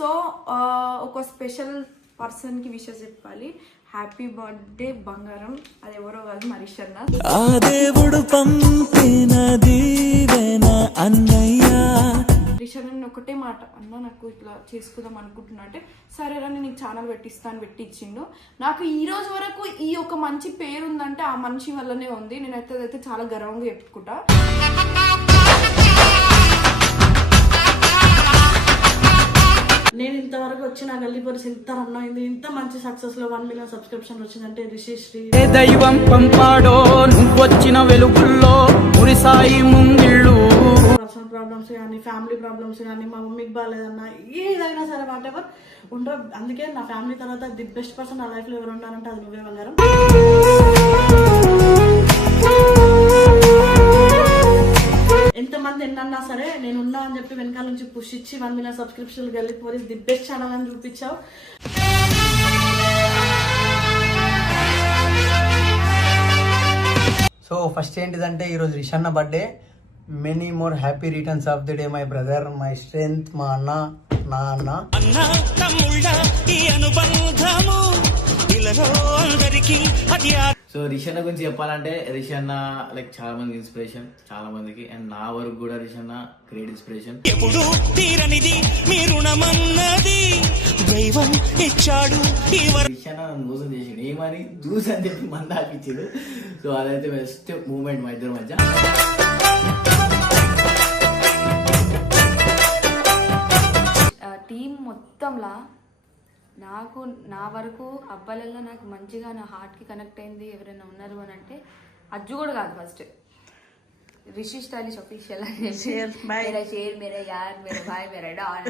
So ఒక special పర్సన్కి wishes చెప్పాలి. హ్యాపీ బర్త్డే బంగారం. అది ఎవరో కాదు, మా రిషన్న. రిషన్న ఒకటే మాట, అన్న నాకు ఇట్లా చేసుకుందాం అనుకుంటున్నా అంటే, సరేరా నేను నీకు ఛానల్ పెట్టిస్తాను పెట్టి ఇచ్చిండు. నాకు ఈ రోజు వరకు ఈ ఒక మంచి పేరు ఉందంటే ఆ మనిషి వల్లనే ఉంది. నేనైతే అదైతే చాలా గర్వంగా చెప్పుకుంటా. నేను ఇంతవరకు వచ్చిన గల్లీ పోలీస్ ఇంత రన్ అయింది, ఇంత మంచి సక్సెస్ లో 1 million సబ్స్క్రిప్షన్ వచ్చిందంటే రిషిశ్రీ దైవం పంపాడో నువ్వొచ్చిన వెలుగుల్లో మురిసాయి ముంగిళ్ళు. పర్సనల్ ప్రాబ్లమ్స్ కానీ, ఫ్యామిలీ ప్రాబ్లమ్స్ కానీ, మా మమ్మీకి బాగాలేదన్నా ఏదైనా సరే వాట్ ఎవర్ ఉండరు. అందుకే నా ఫ్యామిలీ తర్వాత ది బెస్ట్ పర్సన్ నా లైఫ్ లో ఎవరు ఉన్నారంటే అది నువ్వే బంగారం. ఎంతమంది ఎన్నన్నా సరే నేను ఉన్నా అని చెప్పి వెనకాల నుంచి పుష్ ఇచ్చి 1 million subscription Galli police the best channel అని చూపించావు. సో ఫస్ట్ ఏంటిదంటే ఈరోజు రిషన్న birthday. Many more happy returns of the day my brother, my strength, మా అన్న, నా అన్న. సో రిషన్న గురించి చెప్పాలంటే రిషన్న లైక్ చాలా మంది ఇన్స్పిరేషన్, చాలా మందికి. అండ్ నా వరకు కూడా రిషన్న గ్రేట్ ఇన్స్పిరేషన్. ఎప్పుడు తీరనిది మీ రుణమన్నది దైవం ఇచ్చాడు. రిషన్న మోసం చేసాడు, ఏమని జ్యూస్ అని చెప్పి మంది ఆపించాడు. సో అదైతే బెస్ట్ మూమెంట్ మా ఇద్దరి మధ్య. టీం మొత్తంలా నాకు నా వరకు అబ్బాయిలలో నాకు మంచిగా నా హార్ట్కి కనెక్ట్ అయింది ఎవరైనా ఉన్నారు అని అంటే అజ్జు కూడా కాదు, ఫస్ట్ రిషి స్టైలిష్ ఆఫీషియల్ మేరా షేర్, మేరా యార్, మేరా భాయ్, మేరా డాన్.